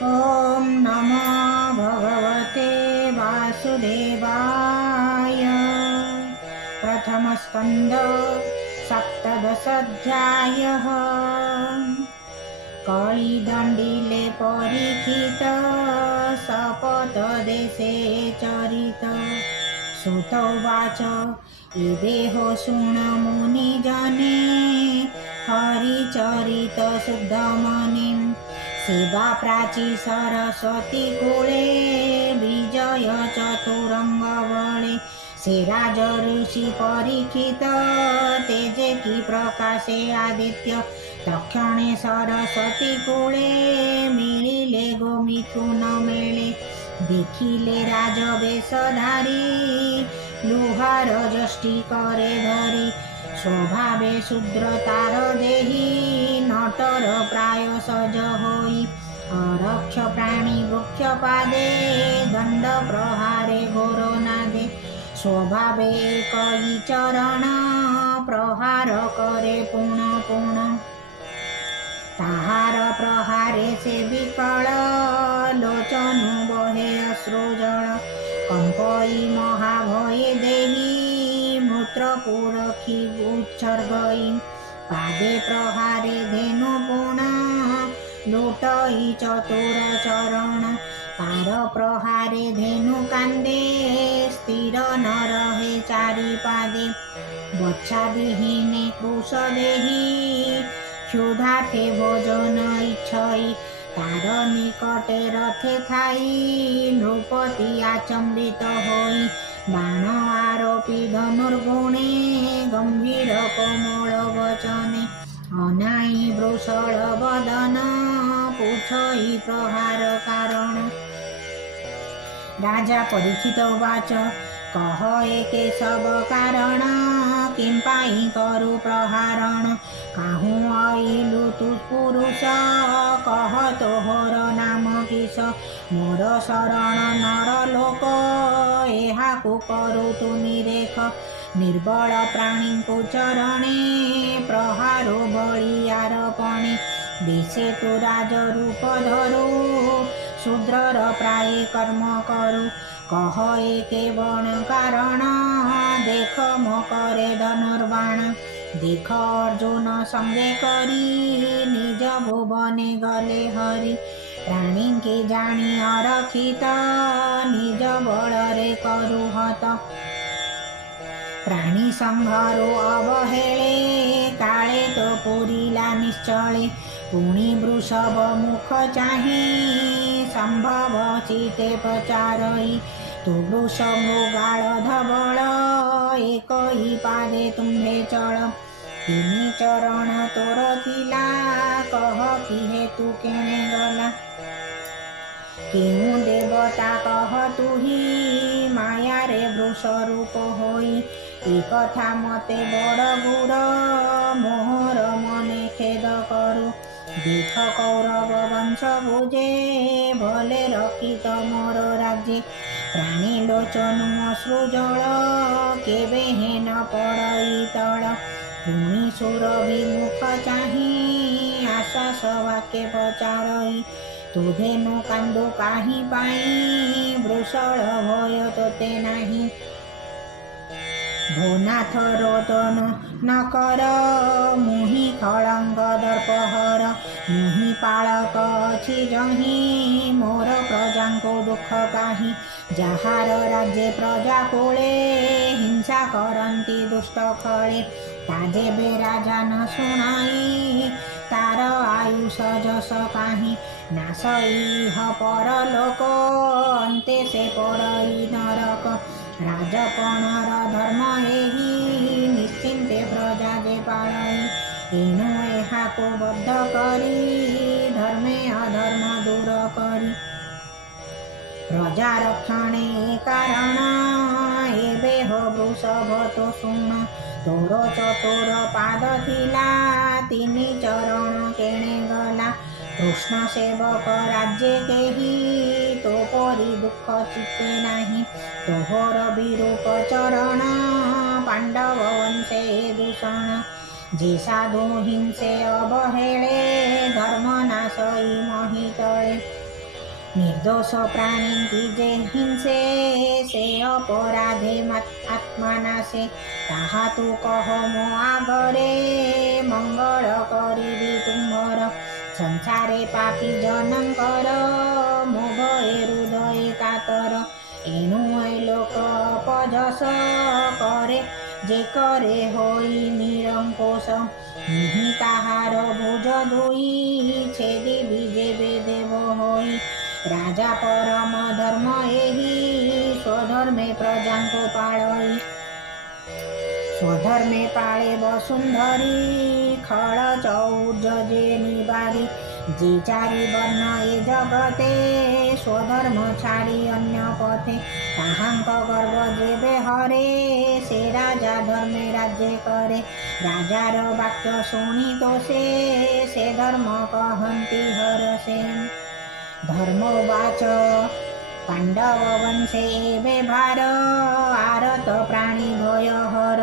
ॐ नमो भगवते वासुदेवाय। प्रथमस्कन्ध सप्तदशाध्यायः। कलिदण्डिले परीक्षित शपथदेशे चरित। श्रुत उवाच इदेहो शृण मुनिजने हरिचरित शुद्धमनिम्। सेवा प्राची सरस्वती कूले विजय चतुरंगबले। से राज ऋषि परीक्षित तेजे की प्रकाशे आदित्य। तक्षणे सरस्वती कूले मिलिले गोमिथुन मेले। देखिले राजवेशधारी लुहार जष्टि करे धरी। स्वभावे शूद्र तार देही नटर प्राय सज होई। अरक्ष प्राणी वृक्ष पादे दंड प्रहारे घोर नादे। स्वभावे कई चरण प्रहार करे पुण पुण। ताहार प्रहारे से विकल लोचनु बहे अश्रुजल। कंपई महाभये देही मूत्रपुरखी उत्सर्गई। पादे प्रहारे धेनु पुण लुटई चतुर चरण। तार प्रहारे धेनु कांदे स्थिर न रहे चारि पादे। बच्छादिहीने कृश देही क्षुधार्थे भोजन इच्छई। तार निकटे रथे थाई नृपति आचम्बित होई। बाण आरोपी धनुर्गुणे गंभीर कोमल वचने। अनाई वृषल बदन पूछई प्रहार कारण। राजा परीक्षित उवाच कह एके सब कारण। किं पाई करु प्रहारण। काहू आइलु तु पुरुष कह तोहर नाम किस। मोर शरण नर लोक एहाकु करु तु निरेख। निर्बल प्राणी को चरणे प्रहारो बलियारपणे। दिशे तु राज रूप धरु शूद्रर प्राय कर्म करु। कह एके बण कारण देख मो करे धनुर्बाण। देख अर्जुन संगे करी निज भुवने गले हरि। प्राणी के जानी अरखित निज बलरे करु हत। प्राणी संहारो अवहेळे काळे तो पुरिला निश्चळे। पुणी वृषभ मुख चाही संभव चिते पचारई। तु वृष मृगाळ धबळ एकही पादे तुम्हे चळ। तिनि चरण तोर थिला कह कि हेतु केणे गला। केउ देवता कह तुही माया रे वृष रूप होई। ए कथा मते बड़ गुड़ मोहर मने खेद करु। देख कौरव वंश भुजे भले रखित मोर राज्ये। प्राणी लोचनु अश्रुजल केबे हेन पड़ई तल। पुणी सुर विमुख चाही आश्वास वाक्य पचारई। तु धेनु कांदु काही पाई वृषळ भय तोते नाही। भोनाथ रोदन न कर मुहि खळंग दर्पहर। मुहि पाळक अछि जहि मोर प्रजांको दुख काही। जाहार राज्ये प्रजा कोळे हिंसा करंती दुष्ट खळे। ताजे बे राजा न शुणाई तार आयुष जस काही। नासई ह परलोक अन्ते से पड़ई नरक। राजपणर धर्म एहि निश्चिन्ते प्रजा जे पाळई। एणु एहाको बद्ध करी धर्मे अधर्म दूर करी। प्रजा रक्षणे कारण एबे हो वृषभ तो शुण। तोर चतुर पाद थिला तिनि चरण केणे गला। कृष्ण सेवक राज्ये केही तो परी दुख चित्ते नाही। तोहर विरूप चरण पांडव वंशे दूषण। जे साधू हिंसे अवहेळे धर्म नाशई महितळे। निर्दोष प्राणी की जे हिंसे से अपराधे आत्मा नाशे ताहा तू कह मो आगरे मंगल करी तुम्हार संसारे पापी जनकर मो भये हृदय कातर एनु लोक अपजस करे जे करे होई निरंकोश निहि ताहार भुज दुई छेदी विजेबे देव होई राजा परम धर्म एहि स्वधर्मे प्रजा को पाळई स्वधर्मे पाळे वसुंधरी खळ चौज जे निबारी जे चारि वर्ण ए जगते स्वधर्म छाड़ी अन्य पथे ताहांक गर्व जेबे हरे से राजा धर्मे राज्य करे राजार वाक्य शुणी तो से धर्म कहंती हरसे धर्मोवाच पांडव वंशे एवे भार आरत प्राणी भय हर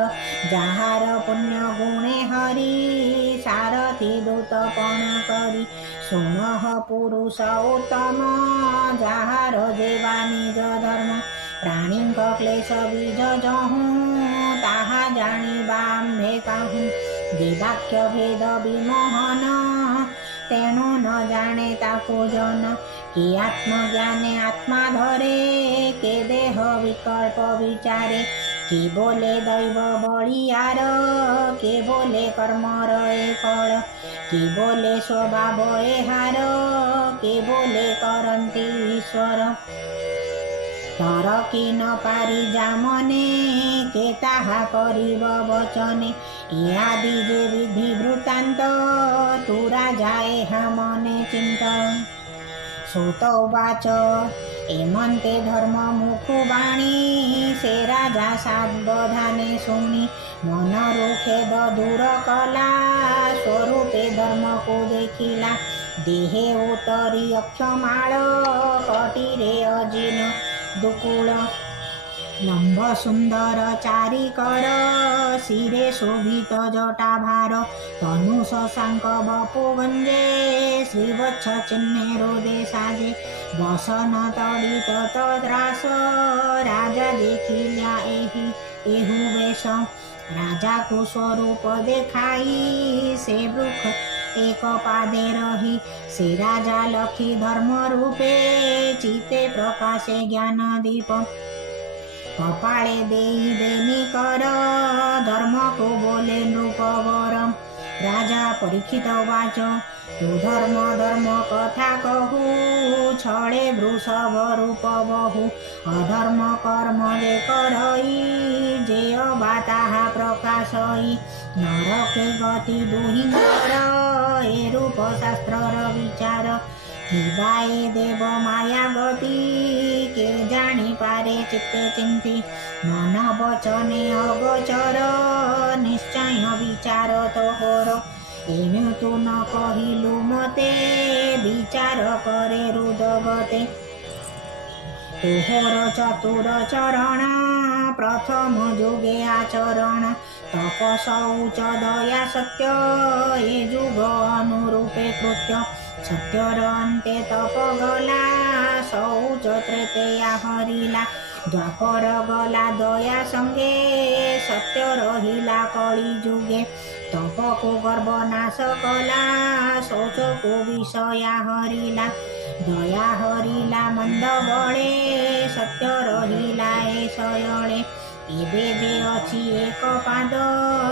जाहार पुण्य गुणे हरि सारथी दूतपण करी सुनह पुरुष उत्तम जाहार जेवा निज धर्म प्राणींक क्लेश बीज जहूँ ताहा जाणिबा आम्भे काहूँ जे वाक्य भेद विमोहन तेणु न जाने ताको जन कि आत्मज्ञाने आत्मा धरे के देह विकल्प विचारे कि बोले दैव बलियार के बोले कर्मर ए फल कि बोले स्वभाव ए हार के बोले करंती ईश्वर तरकी न पारी जामने के ताहा करिब वचने इहादि जे विधि वृत्तांत तू राजाए हा मने चिंतन सुतोवाच एमंते धर्म मुखु बाणी से राजा सावधाने शुणी मन रुखेद दूर कला स्वरूपे धर्म को देखिला देहे उतरी अक्षमाळ कटिरे अजिन दुकुल लंब सुंदर चारिकर शिरे शोभित जटाभार तनु शशांक बपु गंजे श्रीवत्स चिन्हे रोदे साजे बसन तड़ित तद्रास राजा देखिल्या एहु वेश राजा को स्वरूप देखाई से वृक्ष एक पादे रही से राजा लखी धर्म रूपे चिते प्रकाशे ज्ञान दीप कपाळे देई बेनी कर धर्म को बोले नृपवर राजा परीक्षित वाच तू धर्म धर्म कथा कहू छळे वृषभ रूप बहु अधर्म कर्म जे करई जे अबाताहा प्रकाशई नरके गति दुहिंगर ए रूप शास्त्रर विचार किबाए देव माया गति के जानी पारे चित्ते चिंती मन वचने अगोचर निश्चय विचार तोहर एनु तू न कहिलु मते विचार करे हृदगते तोहर चतुर चरण प्रथम जुगे आचरण तप शौच दया सत्य ए जुग अनुरूपे कृत्य सत्यर अन्ते तप गला शौच त्रेतेया हरिला द्वापर गला दया संगे सत्य रहिला कଳି जुगे तप को गर्भ नाश कला शौच को विषया हरिला दया हरिला मंद बळे सत्य रहिला ए शयळे एबे जे अछि एक पाद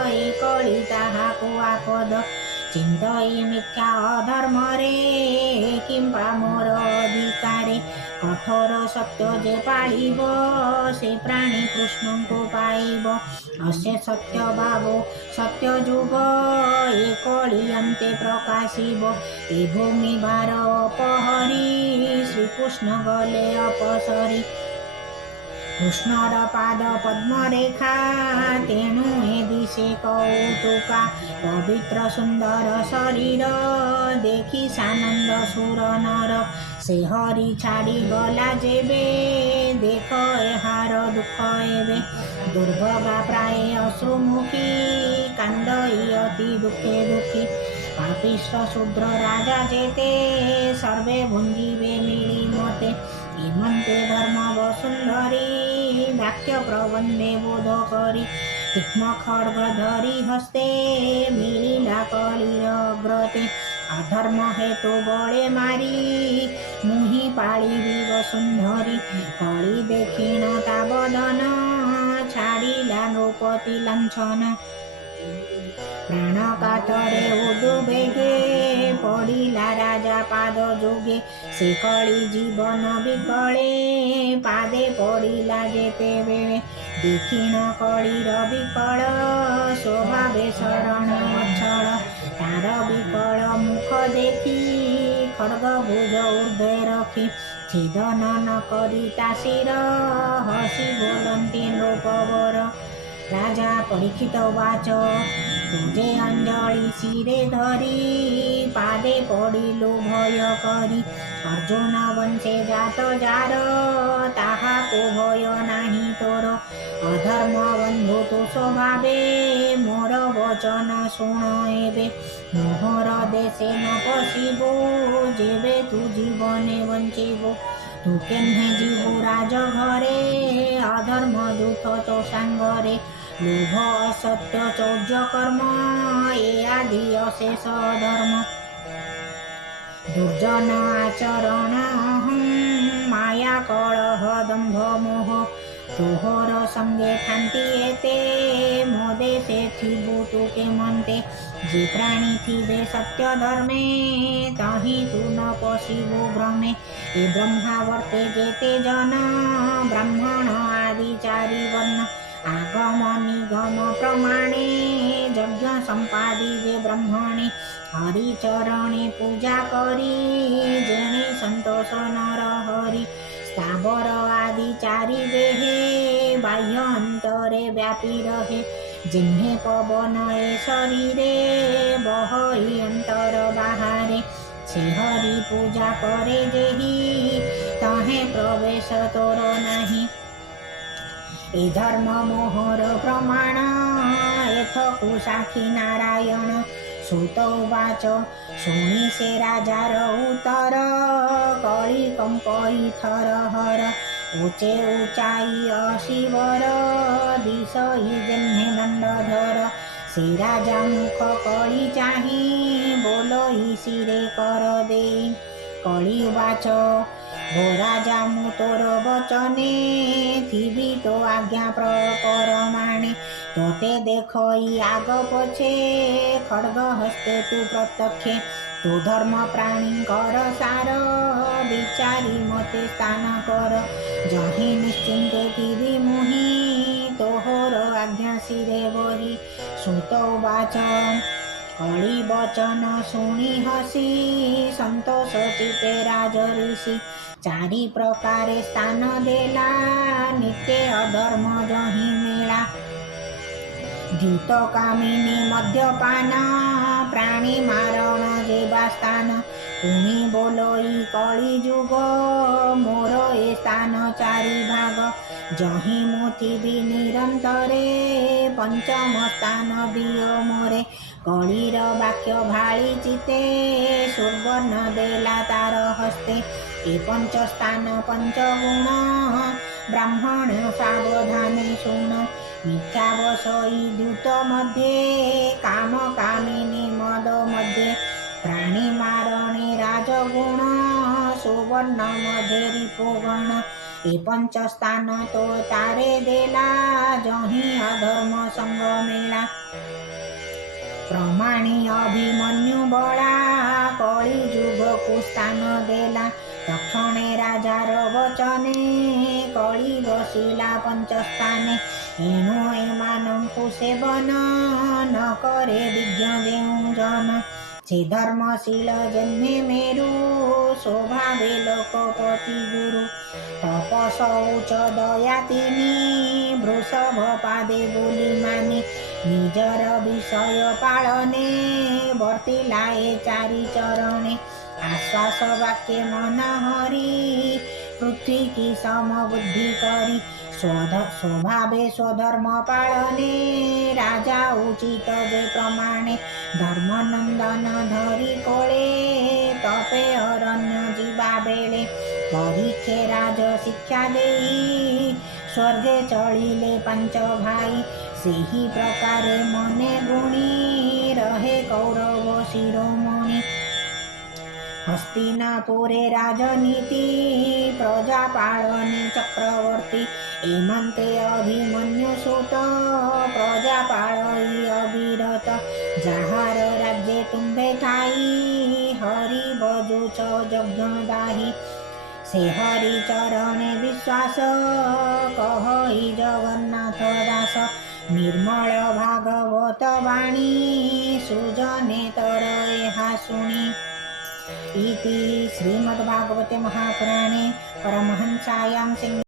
ए कଳି ताहाको आपद चिंतई मिथ्या अधर्म रे किंबा मोर अधिकारे कठोर सत्य जे पाळिब से प्राणी कृष्ण को पाइब असे सत्य भावो सत्य जुग ए कଳି अन्ते प्रकाशिब ए भूमि भार अपहरी श्रीकृष्ण गले अपसरी कृष्णर पाद पद्म रेखा तेणु ए दिशे कौतुका पवित्र सुंदर शरीर देखी सानंद सुर नर से हरि छाड़ी गला जेबे देख एहार दुख एबे दुर्भगा प्राय अश्रुमुखी कांदई अति दुखे दुखी पापिष्ट शूद्र राजा जेते सर्वे भुंजीबे मिली ଶ୍ରୀମନ୍ତେ ଧର୍ମ ବସୁନ୍ଧରୀ ବାକ୍ୟ ପ୍ରବନ୍ଧେ ବୋଧ କରି ତୀକ୍ଷ୍ଣ ଖଡ୍ଗ ଧରି ହସ୍ତେ ମିଳିଲା କଳିର ଅଗ୍ରତେ ଅଧର୍ମ ହେତୁ ବଳେ ମାରି ମୁହିଁ ପାଳିବି ବସୁନ୍ଧରୀ କଳି ଦେଖିଣ ତା ବଦନ ଛାଡ଼ିଲା ନୃପତି ଲାଞ୍ଛନ ପ୍ରାଣ କାତରେ ଉଦୁବେଗେ ପଡ଼ିଲା ରାଜା ପାଦ ଯୋଗେ ସେ କଳି ଜୀବନ ବିକଳେ ପାଦେ ପଡ଼ିଲା ଯେତେବେଳେ ଦେଖିଣ କଳିର ବିକଳ ସ୍ୱଭାବେ ଶରଣ ଅଚଳ ତାର ବିକଳ ମୁଖ ଦେଖି ଖଡ୍ଗ ଭୁଜ ଊର୍ଦ୍ଧ୍ୱେ ରଖି ଛେଦନ ନ କରି ତା ଶିର ହସି ବୋଲନ୍ତି ନୃପବର ରାଜା ପରୀକ୍ଷିତ ଉବାଚ ତୁଜେ ଅଞ୍ଜଳି ଶିରେ ଧରି ପାଦେ ପଡ଼ିଲୁ ଭୟ କରି ଅର୍ଜୁନ ବଂଶେ ଜାତ ଯାର ତାହାକୁ ଭୟ ନାହିଁ ତୋର ଅଧର୍ମ ବନ୍ଧୁ ତୁ ସ୍ୱଭାବେ ମୋର ବଚନ ଶୁଣ ଏବେ ମୋହର ଦେଶେ ନ ପଶିବୁ ଯେବେ ତୁ ଜୀବନେ ବଞ୍ଚିବୁ ତୁ କେହ୍ନେ ଯିବୁ ରାଜ ଘରେ ଅଧର୍ମ ଦୂତ ତୋ ସାଙ୍ଗରେ ଲୋଭ ଅସତ୍ୟ ଚୌର୍ଯ୍ୟ କର୍ମ ଏ ଆଦି ଅଶେଷ ଧର୍ମ ଦୁର୍ଜନ ଆଚରଣ ମାୟା କଳହ ଦମ୍ଭ ମୋହ ତୋହର ସଙ୍ଗେ ଥାନ୍ତି ଏତେ ମୋ ଦେଶେ ଥିବୁ ତୁ କେମନ୍ତେ ଯେ ପ୍ରାଣୀ ଥିବେ ସତ୍ୟ ଧର୍ମେ ତହିଁ ତୁ ନ ପଶିବୁ ଭ୍ରମେ ଏ ବ୍ରହ୍ମାବର୍ତ୍ତେ ଯେତେ ଜନ ବ୍ରାହ୍ମଣ ଆଦି ଚାରି ବର୍ଣ୍ଣ ଆଗମ ନିଗମ ପ୍ରମାଣେ ଯଜ୍ଞ ସମ୍ପାଦିବେ ବ୍ରହ୍ମଣେ ହରିଚରଣେ ପୂଜା କରି ଯେଣେ ସନ୍ତୋଷ ନର ହରି ସ୍ଥାବର ଆଦି ଚାରି ଦେହେ ବାହ୍ୟ ଅନ୍ତରେ ବ୍ୟାପି ରହେ ଯେହ୍ନେ ପବନ ଏ ଶରୀରେ ବହଇ ଅନ୍ତର ବାହାରେ ସେ ହରି ପୂଜା କରେ ଯେହି ତହେଁ ପ୍ରବେଶ ତୋର ନାହିଁ ଏ ଧର୍ମ ମୋହର ପ୍ରମାଣ ଏଥକୁ ସାକ୍ଷୀ ନାରାୟଣ ସୁତ ଉବାଚ ଶୁଣି ସେ ରାଜାର ଉତ୍ତର କଳି କମ୍ପଇ ଥର ହର ଉଚେ ଉଚାଇ ଅଶିବର ଦିଶଇ ଯେହ୍ନେ ଦଣ୍ଡଧର ସେ ରାଜା ମୁଖ କଳି ଚାହିଁ ବୋଲଇ ଶିରେ କର ଦେଇ କଳି ଉବାଚ ଓ ରାଜା ମୁଁ ତୋର ବଚନେ ଥିବି ତୋ ଆଜ୍ଞା ପରମାଣେ ତୋତେ ଦେଖଇ ଆଗ ପଛେ ଖଡ୍ଗ ହସ୍ତେ ତୁ ପ୍ରତ୍ୟକ୍ଷେ ତୁ ଧର୍ମ ପ୍ରାଣୀଙ୍କର ସାର ବିଚାରି ମତେ ସ୍ଥାନ କର ଯହିଁ ନିଶ୍ଚିନ୍ତେ ଥିବି ମୁହିଁ ତୋହର ଆଜ୍ଞା ଶିରେ ବହି ସୁତ ଉବାଚ କଳି ବଚନ ଶୁଣି ହସି ସନ୍ତୋଷ ଚିତେ ରାଜ ଋଷି ଚାରି ପ୍ରକାରେ ସ୍ଥାନ ଦେଲା ନିକେ ଅଧର୍ମ ଯହିଁ ମେଳା ଦ୍ୟୁତ କାମିନୀ ମଦ୍ୟପାନ ପ୍ରାଣୀ ମାରଣ ଯିବା ସ୍ଥାନ ପୁଣି ବୋଲଇ କଳି ଯୁଗ ମୋର ଏ ସ୍ଥାନ ଚାରି ଭାଗ ଯହିଁ ମୁଁ ଥିବି ନିରନ୍ତରେ ପଞ୍ଚମ ସ୍ଥାନ ଦିଅ ମୋରେ କଳିର ବାକ୍ୟ ଭାଳି ଚିତେ ସୁବର୍ଣ୍ଣ ଦେଲା ତାର ହସ୍ତେ ଏ ପଞ୍ଚ ସ୍ଥାନ ପଞ୍ଚଗୁଣ ବ୍ରାହ୍ମଣ ସାବଧାନେ ଶୁଣ ମିଥ୍ୟା ବସଇ ଦ୍ୟୁତ ମଧ୍ୟେ କାମ କାମିନୀ ମଦ ମଧ୍ୟେ ପ୍ରାଣୀ ମାରଣେ ରାଜଗୁଣ ସୁବର୍ଣ୍ଣ ମଧ୍ୟେ ରିପୁଗଣ ଏ ପଞ୍ଚ ସ୍ଥାନ ତ ତାରେ ଦେଲା ଯହିଁ ଅଧର୍ମ ସଙ୍ଗ ମେଳା ପ୍ରମାଣୀ ଅଭିମନ୍ୟୁ ବଳା କଳି ଯୁଗକୁ ସ୍ଥାନ ଦେଲା ତକ୍ଷଣେ ରାଜାର ବଚନେ କଳି ବସିଲା ପଞ୍ଚସ୍ଥାନେ ଏଣୁ ଏମାନଙ୍କୁ ସେବନ ନ କରେ ବିଜ୍ଞ ଯେଉଁ ଜନ ସେ ଧର୍ମଶୀଳ ଯେହ୍ନେ ମେରୁ ସ୍ୱଭାବେ ଲୋକପତି ଗୁରୁ ତପସ ଉଚ୍ଚ ଦୟା ତିନି ବୃଷଭ ପାଦେ ବୋଲି ମାନି ନିଜର ବିଷୟ ପାଳନେ ବର୍ତ୍ତିଲା ଏ ଚାରି ଚରଣେ ଆଶ୍ୱାସ ବାକ୍ୟ ମନ ହରି ପୃଥ୍ୱୀ କି ସମବୁଦ୍ଧି କରି ସ୍ୱଭାବେ ସ୍ୱଧର୍ମ ପାଳନେ ରାଜା ଉଚିତ ଯେ ପ୍ରମାଣେ ଧର୍ମନନ୍ଦନ ଧରି କୋଳେ ତପେ ଅରଣ୍ୟ ଯିବା ବେଳେ परीक्षे राज शिक्षा देई स्वर्गे चढ़िले पंच भाई सेही प्रकारे मने गुणी रहे कौरव शिरोमणि हस्तिनापुरे राजनीति प्रजापालने चक्रवर्ती एमंते अभिमन्यु सुत प्रजापालई अविरत जाहार राज्ये तुम्भे ठाई हरि बजुच जगदाही से हरि चरणे विश्वास कहई जगन्नाथ दास निर्मल भागवत वाणी सुजने तरए हासुणी इति श्रीमद्भागवते महापुराणे परमहंसायां